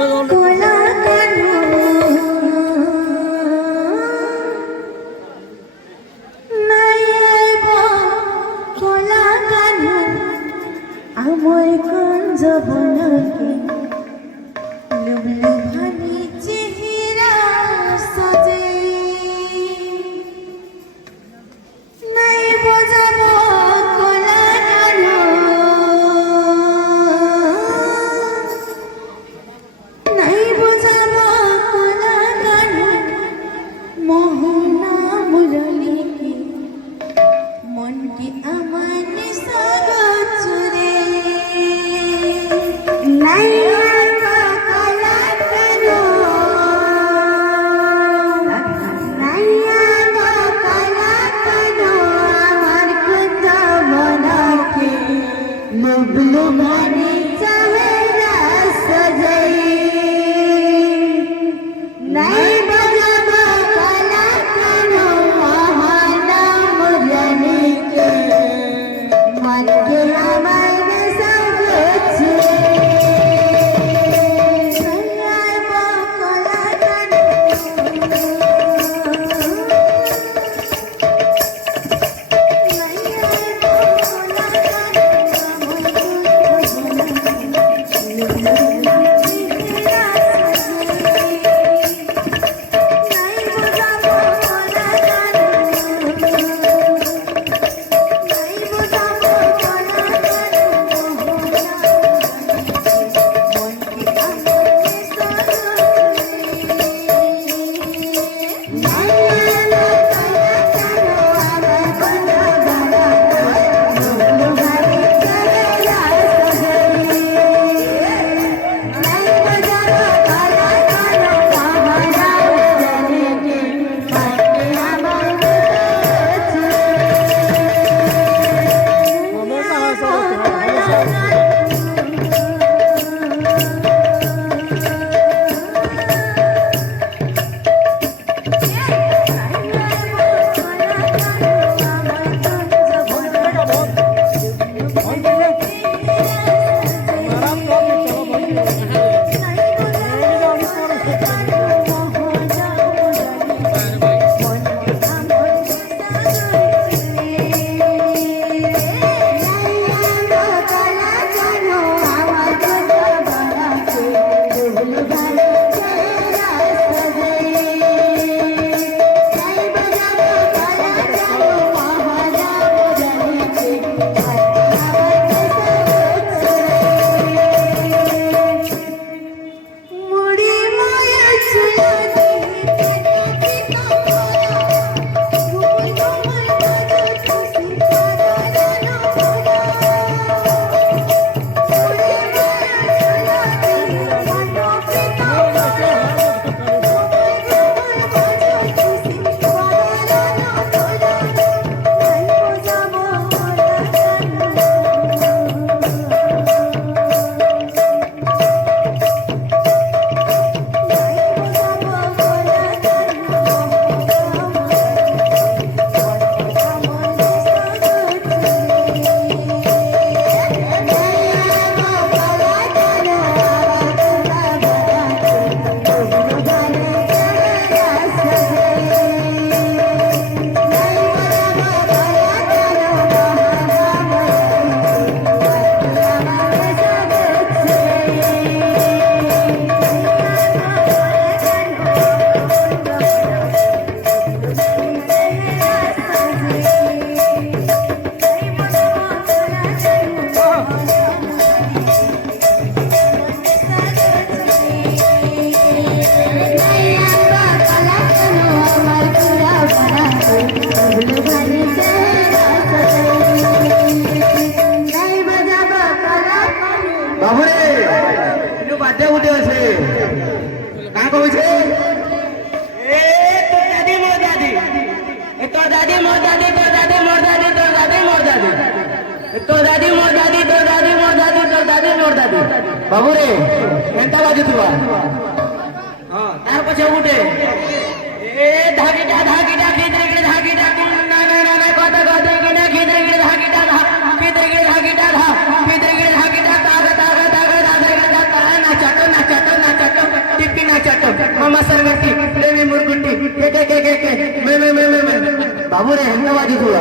Cola আমার কুঞ্জ বনকে লুবলু ভানি চেহারা সাজে নাই বোঝাবো কোলা গান নাই বোঝাবো কোলা গান মোহনা মুরলীকে মনকে আমার बाबू रे एंता बाजू तुला हां तार पछे उठे ए धागीटा धागीटा खिदरगडे धागीटा ना ना ना कोता कोता गिना खिदरगडे धागीटा खिदरगडे धागीटा खिदरगडे धागीटा ताग ताग ताग धागीटा ना चटो ना चटो ना चटो मसार गट्टी ले मी मुरगुट्टी के के के के के मे मे मे मे मे बाबू रे ಹೆಂಗ ವಾಜಿಸುವ